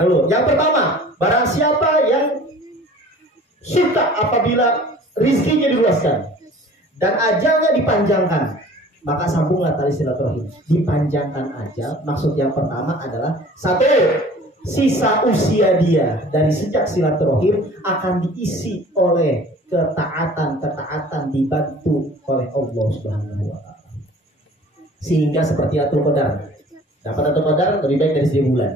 Ada dulu. Yang pertama, barang siapa yang suka apabila rizkinya diluaskan dan ajalnya dipanjangkan, maka sambunglah tali silaturahim. Dipanjangkan ajal, maksud yang pertama adalah satu, sisa usia dia dari sejak silaturahim akan diisi oleh ketaatan dibantu oleh Allah Subhanahu wa taala. Sehingga seperti Atul Qadar. Dapat Atul Qadar lebih baik dari 1000 bulan.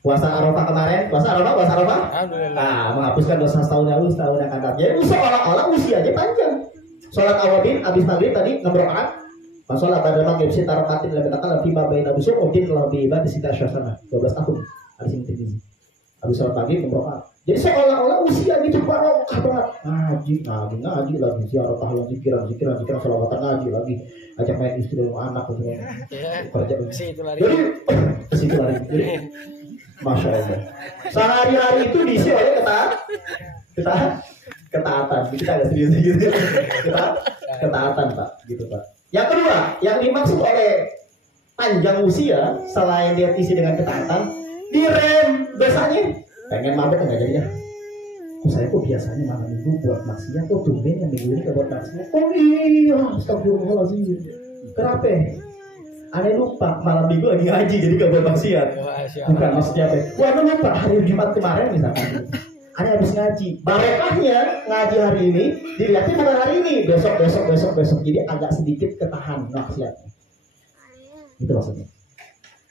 Puasa Arafah kemarin, puasa Arafah. Alhamdulillah. Menghapuskan dosa setahun lalu, setahun yang akan datang. Jadi seolah-olah usianya panjang. Sholat awabin habis maghrib tadi 6 rakaat. Masalah pada maghrib sita rakaatin lebih takal lebih baina busuk udin lebih ibadah sita syasana 12 tahun. Habis ini habis sholat maghrib 6 rakaat. Jadi seolah-olah usianya itu barokah banget. Ngaji lagi, ziarah lagi, zikiran, sholawatan ngaji lagi, ajak main istri dan anak gitu. Kerja itu lari. Jadi ke situ lari. Masya Allah. Sehari-hari itu diisi oleh ketaatan. Kita agak serius gitu. Ketaatan Pak, gitu Pak. Yang kedua, yang dimaksud oleh panjang usia selain dia isi dengan ketaatan, direm dosanya. Pengen mabuk enggak jadinya? Saya kok biasanya malam minggu buat maksiat, kok tumben yang minggu ini buat maksiat. Oh iya, astagfirullahaladzim. Kenapa? Aneh lupa malam minggu lagi ngaji jadi gak buat maksiat. Bukan maksudnya apa? Waduh lupa hari Jumat kemarin misalkan. Aneh habis ngaji. Barokahnya ngaji hari ini dilihatnya bukan hari ini, besok. Jadi agak sedikit ketahan maksiatnya. Itu maksudnya.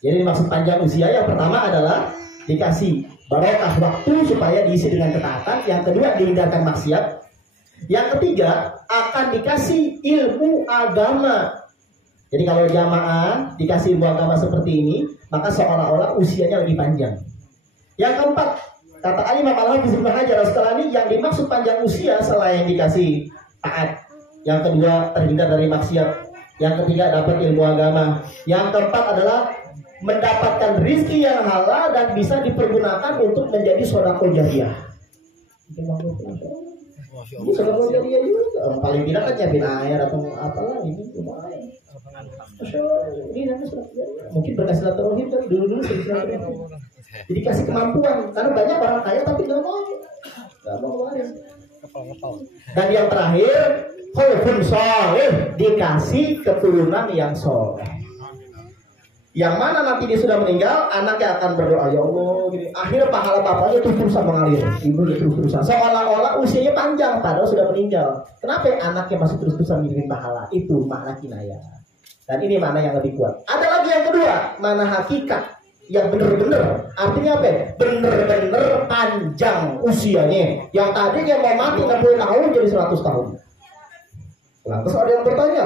Jadi maksud panjang usia yang pertama adalah dikasih barokah waktu supaya diisi dengan ketaatan. Yang kedua dihindarkan maksiat. Yang ketiga akan dikasih ilmu agama. Jadi kalau jamaah dikasih ilmu agama seperti ini, maka seolah-olah usianya lebih panjang. Yang keempat, kata Imam Al-Hafiz Ibnu Hajar Al-Asqalani, yang dimaksud panjang usia selain dikasih taat, yang kedua terhindar dari maksiat, yang ketiga dapat ilmu agama, yang keempat adalah mendapatkan rizki yang halal dan bisa dipergunakan untuk menjadi sedekah jariyah. Ini sedekah jariyah juga. Paling tidak kan nyiapin air atau apalah ini lumayan. Ini namanya sedekah jariyah. Mungkin berkah silaturahim kan dulu silaturahim. Jadi kasih kemampuan karena banyak orang kaya tapi nggak mau waris. Dan yang terakhir, khulfun sholih, dikasih keturunan yang soleh. Yang mana nanti dia sudah meninggal, anaknya akan berdoa, ya Allah, gini. Akhirnya pahala bapaknya terus-terusan mengalir, ibunya terus-terusan. Seolah-olah usianya panjang, padahal sudah meninggal. Kenapa anaknya masih terus-terusan mengirim pahala? Itu makna kinayah. Dan ini makna yang lebih kuat. Ada lagi yang kedua, makna hakikat yang benar-benar. Artinya apa? Benar-benar panjang usianya. Yang tadinya mau mati 60 tahun jadi 100 tahun. Lantas ada yang bertanya,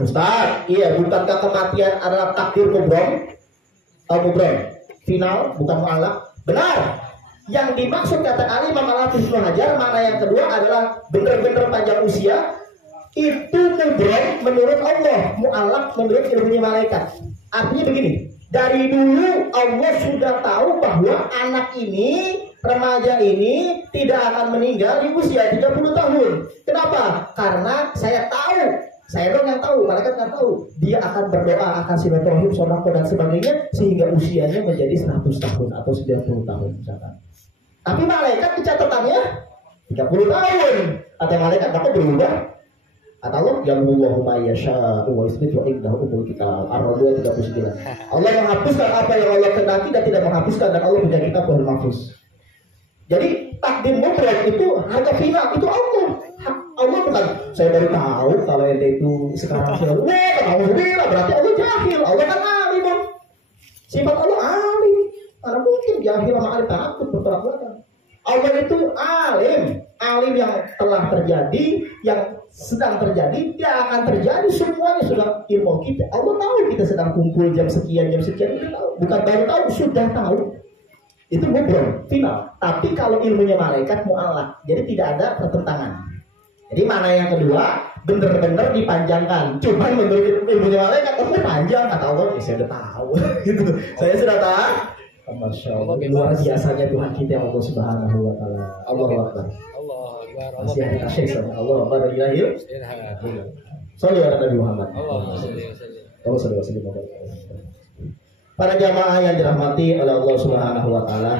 Ustaz, iya, bukankah kematian adalah takdir mubrom? Mubrom, final, bukan mu'alaq? Benar. Yang dimaksud kata Imam Al-Hafiz Ibnu Hajar, makna yang kedua adalah benar-benar panjang usia. Itu mubrom menurut Allah, mu'alaq menurut ilmunya malaikat. Artinya begini, dari dulu Allah sudah tahu bahwa anak ini, remaja ini tidak akan meninggal di usia 30 tahun. Kenapa? Karena saya tahu. Saya dong yang tahu, malaikat nggak tahu. Dia akan berdoa, akan silaturahim, sedekah dan sebagainya sehingga usianya menjadi 100 tahun atau 90 tahun misalkan. Tapi malaikat catatannya 30 tahun. Kata malaikat, aku berubah. Kata Allah, yamullahu ma yasha'u wa yusbitu wa indahu umul kitab. Ar-Ra'd 39. Allah menghapuskan apa yang Allah kehendaki dan tidak menghapuskan, dan Allah punya kitab Lauhul Mahfuz. Jadi takdir mutlak itu harga final itu Allah. Allah bukan saya baru tahu kalau ente itu sekarang sudah alhamdulillah berarti Allah jahil. Allah kan alim. Sifat Allah alim. Karena mungkin jahil sama alim takut bertolak belakang. Allah itu alim yang telah terjadi, yang sedang terjadi, yang akan terjadi, semuanya sudah ilmu kita. Allah tahu kita sedang kumpul jam sekian kita tahu. Bukan baru tahu, sudah tahu. Itu mubrom, final. Tapi kalau ilmunya malaikat mu'alaq, jadi tidak ada pertentangan. Jadi mana yang kedua benar-benar dipanjangkan. Cuma menurut ilmunya malaikat itu panjang, kata Allah, saya sudah tahu. Gitu. Saya sudah tahu. Masya Allah, luar biasanya Tuhan kita Allah Subhanahu Wa Taala. Allahu Akbar. Masih ada kasih Allah Akbar. Sallallahu alaihi Nabi Muhammad. Allah sallallahu alaihi wasallam. Para jamaah yang dirahmati oleh Allah Subhanahu wa taala.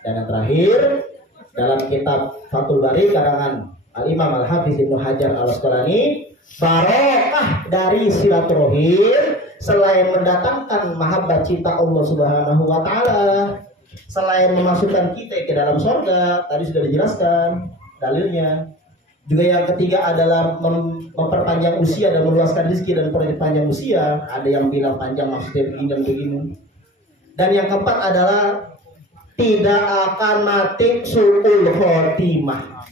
Dan yang terakhir, dalam kitab Fathul Bari karangan Al-Imam Al-Hafiz Ibnu Hajar Al-Asqalani, barokah dari silaturahim selain mendatangkan mahabbah cinta Allah Subhanahu wa taala, selain memasukkan kita ke dalam surga, tadi sudah dijelaskan dalilnya. Juga yang ketiga adalah memperpanjang usia dan meluaskan rezeki dan memperpanjang usia. Ada yang bilang panjang maksudnya begini dan begini. Dan yang keempat adalah tidak akan mati su'ul khotimah.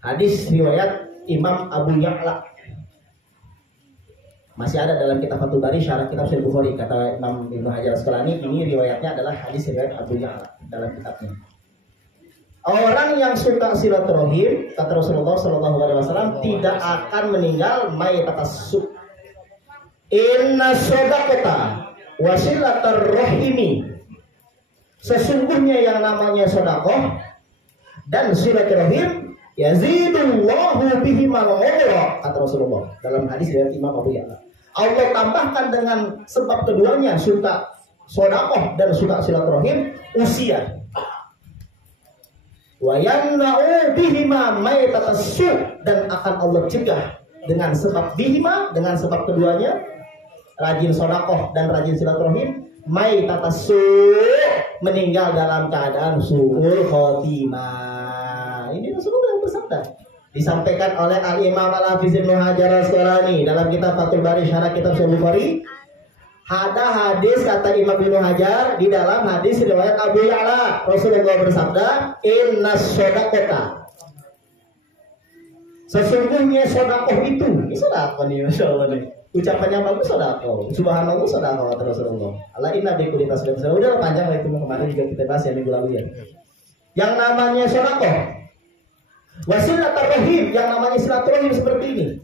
Hadis riwayat Imam Abu Ya'la. Masih ada dalam kitab Fathul Bari syarah kitab Sahih Bukhari, kata Imam Ibnu Hajar Asqalani, ini riwayatnya adalah hadis riwayat Abu Ya'la dalam kitabnya. Orang yang suka silaturahim, kata Rasulullah SAW, tidak akan meninggal mayatatassu. Inna shadaqata wasilatar rahimi. Sesungguhnya yang namanya sedekah dan silaturahim yazidullahu bihi man umra, kata Rasulullah dalam hadis dari Imam Abu Ya'la. Allah tambahkan dengan sebab keduanya, suka sedekah dan suka silaturahim, usia. Wa yamna'u bihima maytatassu, dan akan Allah cegah dengan sebab bihima, dengan sebab keduanya, rajin sedekah dan rajin silaturahim, maytatassu, meninggal dalam keadaan su'ul khotimah. Ini Rasulullah yang bersabda, disampaikan oleh Al-Imam Al-Hafiz Ibnu Hajar Asqalani dalam kitab Fathul Bari syarah kitab Sahih Bukhari. Ada hadis kata Imam Ibnu Hajar di dalam hadis riwayat Abu Ya'la, Rasulullah bersabda, inna shadaqata, sesungguhnya sedekah itu, ini sedekah nih, masya Allah nih, ucapannya bagus, sedekah, subhanallah sedekah, kata Rasulullah. Allah inna bikulli tasbih. Udah panjang lah itu, kemarin juga kita bahas ya minggu lalu ya. Yang namanya sedekah, wasilatur rahim, yang namanya silaturahim seperti ini,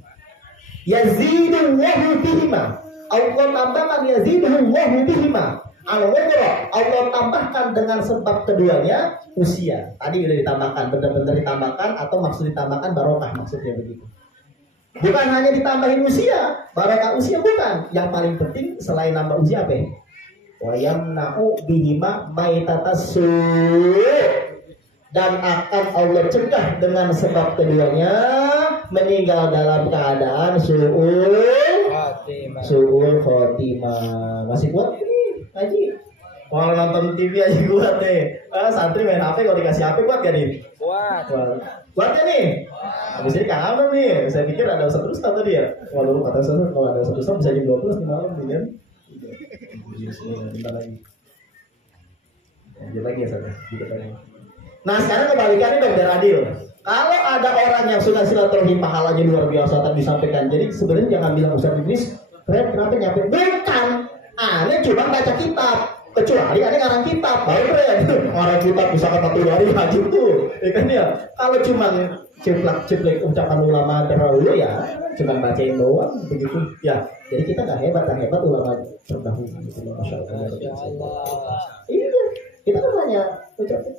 yazidullahu bihima, Allah tambahkan yazidullahu bihima al-umra, Allah tambahkan dengan sebab keduanya usia. Tadi sudah ditambahkan, benar-benar ditambahkan atau maksud ditambahkan barokah, maksudnya begitu. Bukan hanya ditambahin usia, barokah usia bukan. Yang paling penting selain nambah usia apa? Wa yamna'u bihima maitatassu, dan akan Allah cegah dengan sebab keduanya meninggal dalam keadaan su'ul khotimah. Masih kuat ini Haji? Kalau nonton TV aja kuat nih. Santri main HP kalau dikasih HP kuat gak nih? Kuat. Kuat gak nih? Habis ini kangen nih. Saya pikir ada Ustaz Rustam tadi ya. Walau kata Ustaz, kalau ada Ustaz Rustam bisa jam 12 di malam nih kan. Bentar lagi. Lanjut lagi ya Ustaz. Nah sekarang kebalikannya dong, biar adil. Kalau ada orang yang sudah silaturahim pahalanya luar biasa tadi disampaikan. Jadi sebenarnya jangan bilang Ustaz Idris, kenapa nyampe? Bukan. Aneh cuma baca kitab. Kecuali aneh ngarang kitab, baru keren. Ngarang kitab misalkan Fathul Bari wajib tuh. Ya kan ya. Kalau cuma ceplak ucapan ulama terdahulu ya, cuma bacain doang begitu. Ya, jadi kita nggak hebat ulama terdahulu. Masya Allah. Iya, kita kan hanya ucapan.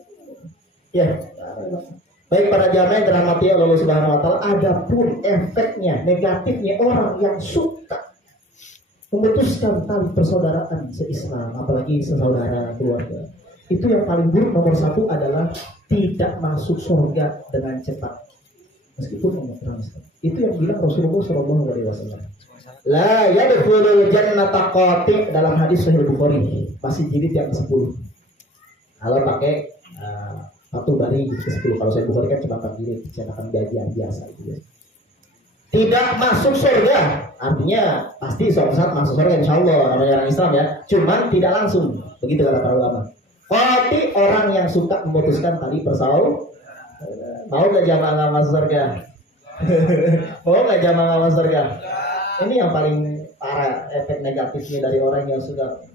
Ya. Baik para jamaah yang dirahmati Allah Subhanahu wa taala, adapun efeknya negatifnya orang yang suka memutuskan tali persaudaraan se-Islam, apalagi sesaudara keluarga, itu yang paling buruk nomor satu adalah tidak masuk surga dengan cepat meskipun orang Islam. Itu yang bilang Rasulullah SAW. La yadkhulul jannata qati, dalam hadis Sahih Bukhari, masih jilid yang ke-10. Kalau pakai Fathul Bari ke-10, kalau saya Bukhari kan cuma 4 jilid, cetakan bagian biasa gitu ya. Tidak masuk surga, artinya pasti suatu saat masuk surga insya Allah namanya orang Islam ya, cuman tidak langsung, begitu kata para ulama. Tapi orang yang suka memutuskan tali persaudaraan, mau gak jamaah nggak masuk surga? Mau gak jamaah nggak masuk surga? Ini yang paling parah efek negatifnya dari orang yang suka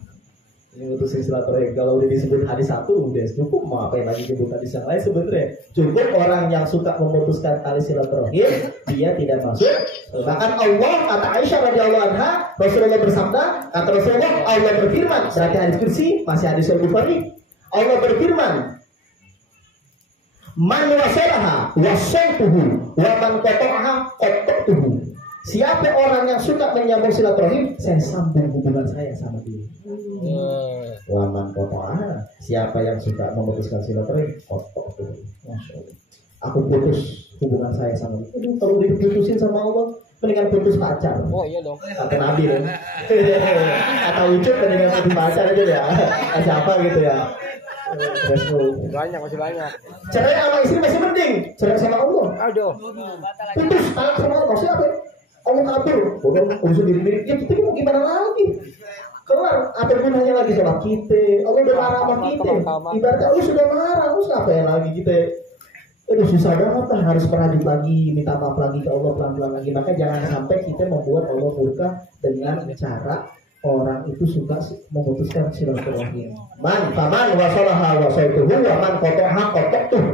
memutuskan silaturahim. Kalau udah disebut hadis satu udah cukup, mau apa yang lagi disebut hadis yang lain sebenarnya. Cukup orang yang suka memutuskan tali silaturahim, dia tidak masuk. Bahkan Allah, kata Aisyah radhiyallahu anha, Rasulullah bersabda, kata Rasulullah, Allah berfirman, berarti hadis kursi masih hadis Al-Bukhari. Allah berfirman, man wasalaha wasaltuhu wa man qata'aha qata'tuhu. Siapa orang yang suka menyambung silaturahim, saya sambung hubungan saya sama dia. Waman qata'aha, siapa yang suka memutuskan silaturahim, kotor tuh. Masya Allah. Aku putus hubungan saya sama dia. Aduh, kalau diputusin sama Allah, mendingan putus pacar. Oh iya dong. Kata Nabi kan. Atau Ucup mendingan putus pacar aja ya. Siapa gitu ya. Masih banyak. Cerai sama istri masih mending. Cerai sama Allah. Aduh. Putus talak sama Allah. Maksudnya apa? Allah ngatur. Bukan urusan diri-diri. Ya kita mau gimana lagi? Kelar. Apa gunanya lagi sama kita? Allah udah marah sama kita. Ibaratnya Allah sudah marah. Terus ngapain lagi kita? Aduh susah banget lah, harus merajut lagi, minta maaf lagi ke Allah pelan-pelan lagi. Maka jangan sampai kita membuat Allah murka dengan cara orang itu suka memutuskan silaturahim. Man faman wasalaha wasaituhu wa man qataha qatatuh.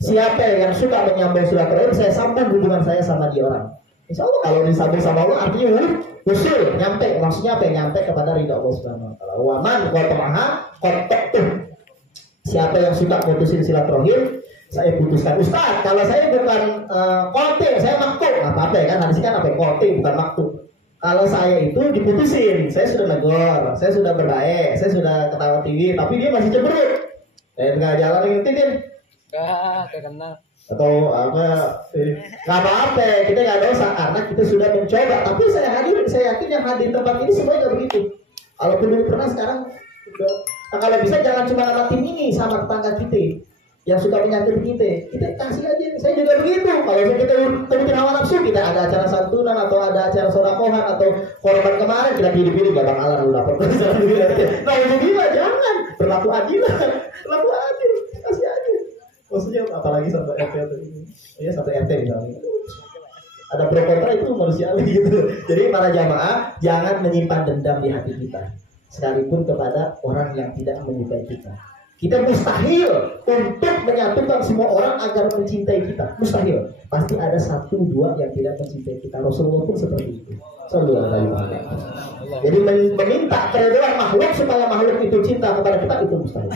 Siapa yang suka menyambung silaturahim, saya sambung hubungan saya sama dia orang. Insya Allah kalau disambung sama Allah artinya usul, nyampe. Maksudnya apa? Nyampe kepada ridha Allah Subhanahu wa taala. Wa man qataha qatatuh. Siapa yang suka memutuskan silaturahim, saya putuskan. Ustaz, kalau saya bukan kote, saya maktub. Apa-apa ya kan, hadis kan apa? Kote bukan maktub. Kalau saya itu diputusin, saya sudah negor, saya sudah berbaik, saya sudah ketawa tinggi, tapi dia masih cemberut. Saya tengah jalan ngerti dia. Kenal. Atau apa? Nggak apa-apa, kita nggak dosa karena kita sudah mencoba. Tapi saya hadir, saya yakin yang hadir tempat ini semua nggak begitu. Kalau belum pernah sekarang, nah, kalau bisa jangan cuma nama tim ini sama tetangga kita yang suka menyakiti kita kasih aja. Saya juga begitu. Kalau kita terutin hawa nafsu, kita ada acara santunan atau ada acara sodakohan atau korban kemarin kita pilih-pilih gak bakalan lu dapat. Nah gimana? Jangan berlaku adil, berlaku adil, kasih aja. Maksudnya apalagi satu RT ini, ya satu RT misalnya. Ada pro kontra itu manusiawi gitu. Jadi para jamaah jangan menyimpan dendam di hati kita, sekalipun kepada orang yang tidak menyukai kita. Kita mustahil untuk menyatukan semua orang agar mencintai kita. Mustahil. Pasti ada satu dua yang tidak mencintai kita. Rasulullah pun seperti itu. Sallallahu alaihi wasallam. Jadi meminta keredoan makhluk supaya makhluk itu cinta kepada kita itu mustahil.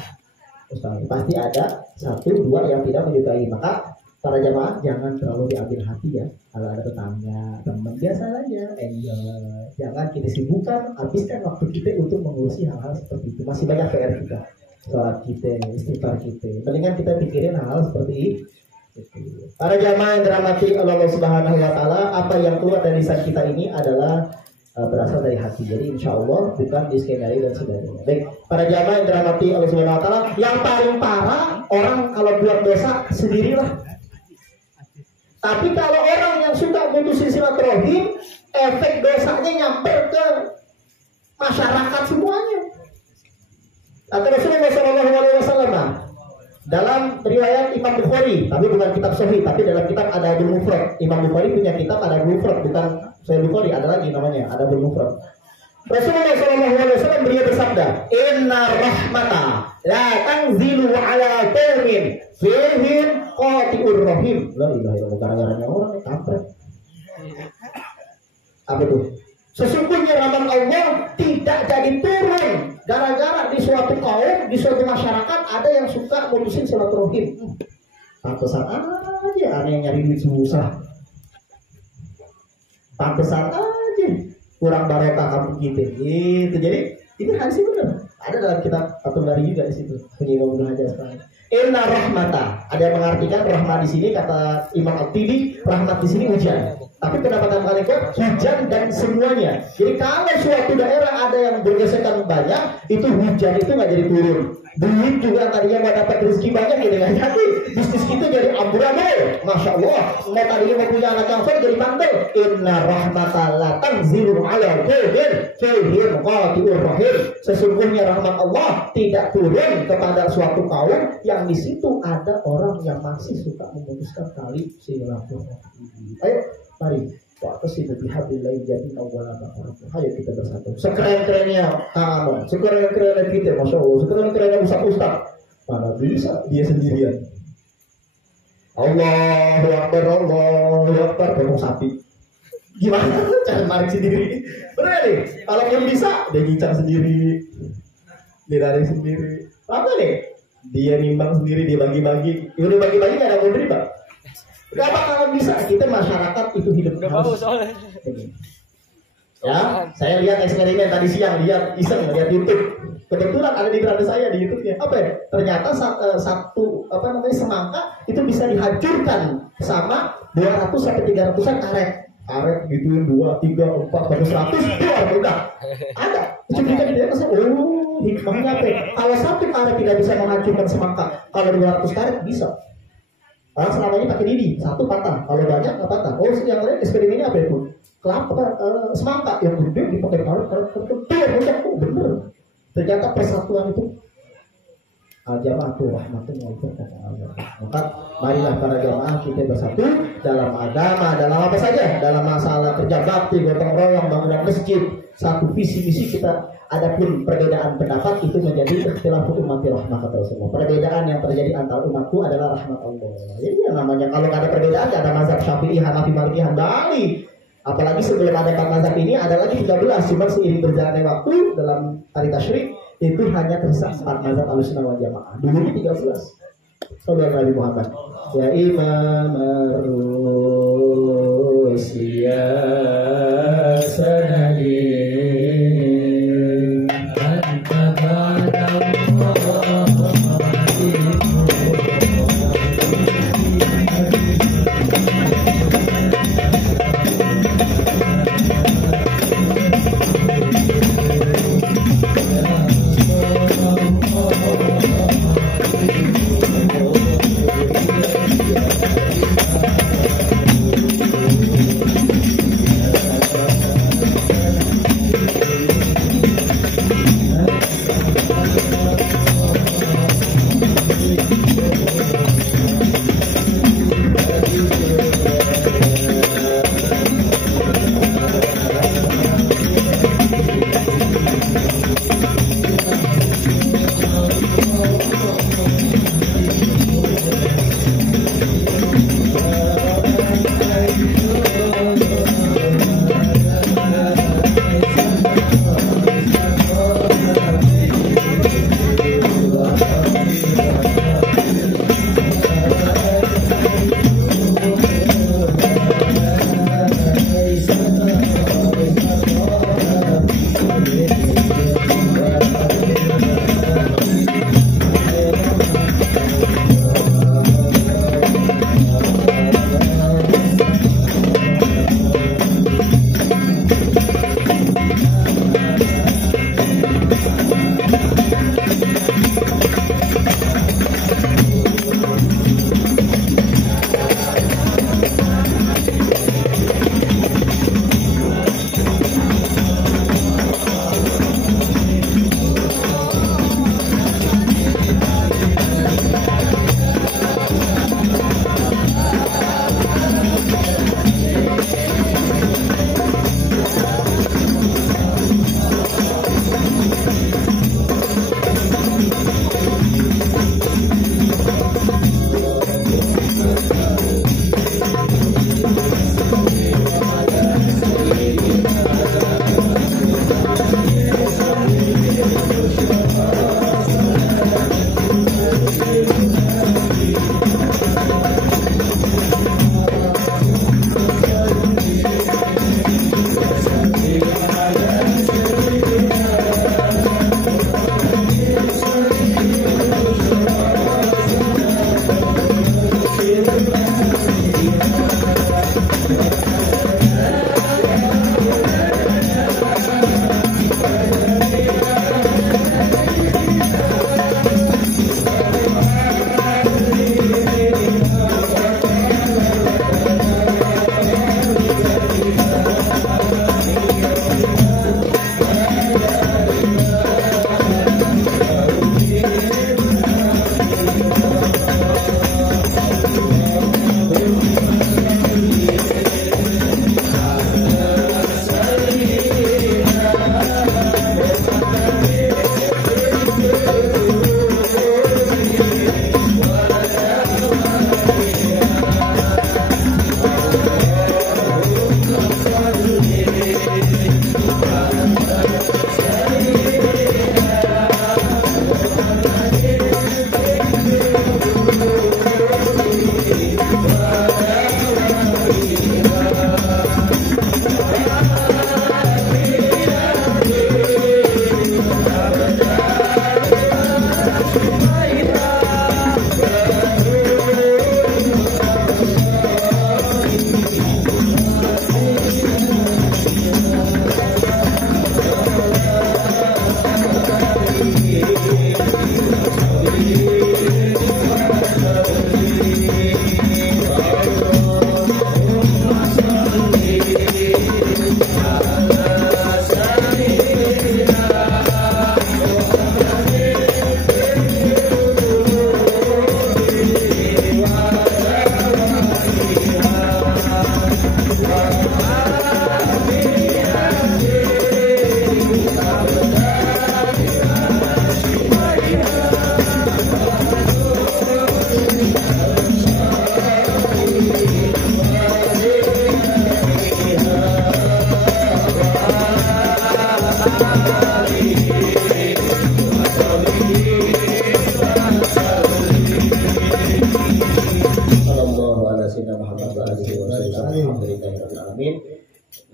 Mustahil. Pasti ada satu dua yang tidak menyukai. Maka para jamaah jangan terlalu diambil hati ya. Kalau ada tetangga, teman biasa aja. Enjoy. Jangan kita sibukkan, habiskan waktu kita untuk mengurusi hal-hal seperti itu. Masih banyak PR kita. Sholat kita, istighfar kita. Mendingan kita pikirin hal seperti itu. Para jamaah yang dirahmati Allah Subhanahu wa taala, apa yang keluar dari lisan kita ini adalah berasal dari hati. Jadi insya Allah bukan diskenari dan sebagainya. Baik, para jamaah yang dirahmati Allah Subhanahu wa taala, yang paling parah orang kalau buat dosa sendirilah. Tapi kalau orang yang suka putusin silaturahim, efek dosanya nyampe ke masyarakat semuanya. Kata Rasulullah SAW dalam riwayat Imam Bukhari, tapi bukan kitab Sahih, tapi dalam kitab Adabul Mufrad. Imam Bukhari punya kitab Adabul Mufrad, bukan Sahih Bukhari, ada lagi namanya Adabul Mufrad. Rasulullah SAW beliau bersabda, Inna rahmata la tanzilu ala qaumin fihim qati'ur rahim. La ilaha illallah, gara-garanya orang ini kampret. Apa itu? Sesungguhnya rahmat Allah tidak jadi turun gara-gara di suatu kaum, di suatu masyarakat ada yang suka mutusin silaturahim. Pantesan aja ada yang nyari duit susah. Pantesan aja kurang barokah kampung kita. Gitu. Jadi ini hadis benar. Ada dalam kitab Fathul Bari juga di situ. Penyimam Ibnu Hajar sekarang. Inna rahmata. Ada yang mengartikan rahmat di sini kata Imam At-Tibi, rahmat di sini hujan. Tapi pendapatan paling kuat hujan dan semuanya. Jadi kalau suatu daerah ada yang bergesekan banyak, itu hujan itu nggak jadi turun. Duit juga tadinya mau dapat rezeki banyak jadi nggak jadi. Bisnis kita jadi amburadul. Masya Allah. Mau tadinya mau punya anak yang jadi bandel. Inna rahmatallah tanzilu ala qaumin fihim qati'ur rahim. Sesungguhnya rahmat Allah tidak turun kepada suatu kaum yang di situ ada orang yang masih suka memutuskan tali silaturahim. Ayo. Mari, waktu itu bihabillah jadi awal apa? Ayo kita bersatu. Sekeren-kerennya kamu, sekeren-kerennya kita, masya Allah, sekeren-kerennya ustaz-ustaz. Mana bisa dia sendirian? Allahu Akbar, Allahu Akbar, potong sapi. Gimana? Jangan mari sendiri. Benar nih. Kalau belum bisa, dia ngincang sendiri, dia lari sendiri. Apa nih? Dia nimbang sendiri, dia bagi-bagi. Udah bagi-bagi nggak ada mau terima. Gak bakalan bisa. Kita masyarakat itu hidup Udah bau soalnya. Ya, saya lihat eksperimen tadi siang, lihat YouTube. Kebetulan ada di beranda saya di YouTube-nya. Apa ya? Ternyata satu semangka itu bisa dihancurkan sama 200 sampai 300-an karet. Karet gituin 2, 3, 4, baru 100 keluar udah. Ada. Cuplikan di atas. Oh, hikmahnya apa? Kalau satu karet tidak bisa menghancurkan semangka, kalau 200 karet bisa. Orang selama ini pakai lidi, satu patah. Kalau banyak nggak patah. Oh, yang lain eksperimennya apa itu? Semangka yang gede dipakai karet bener. Ternyata persatuan itu jamaah itu rahmatullah kata Allah. Maka marilah para jamaah kita bersatu dalam agama, dalam apa saja, dalam masalah kerja bakti, gotong royong, bangunan masjid, satu visi misi kita. Adapun perbedaan pendapat itu menjadi ikhtilaful ummati rahmah kata Rasulullah. Perbedaan yang terjadi antara umatku adalah rahmat Allah. Jadi yang namanya kalau ada perbedaan ada mazhab Syafi'i, Hanafi, Maliki, Hambali. Apalagi sebelum ada 4 mazhab ini ada lagi 13. Cuma seiring berjalannya waktu dalam hari tasyrik itu hanya tersisa 4 mazhab Ahlussunnah wal Jamaah. Dulunya 13. Saudara Nabi Muhammad. Ya Imam Ar-Rusya Sanadi.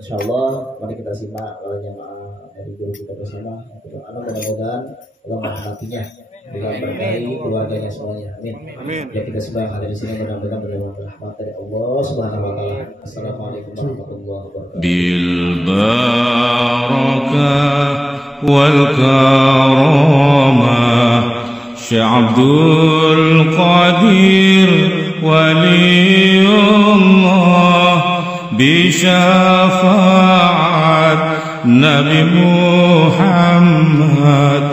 Insyaallah mari kita simak jamaah dari guru kita bersama. Mudah-mudahan Allah merahmatinya dengan berkahi keluarganya semuanya. Amin. Ya kita semua yang ada di sini mudah-mudahan mendapat rahmat dari Allah Subhanahu wa taala. Assalamualaikum warahmatullahi wabarakatuh. Bil barakah wal karamah Syabdul Qadir Waliullah بشفاعة نبي محمد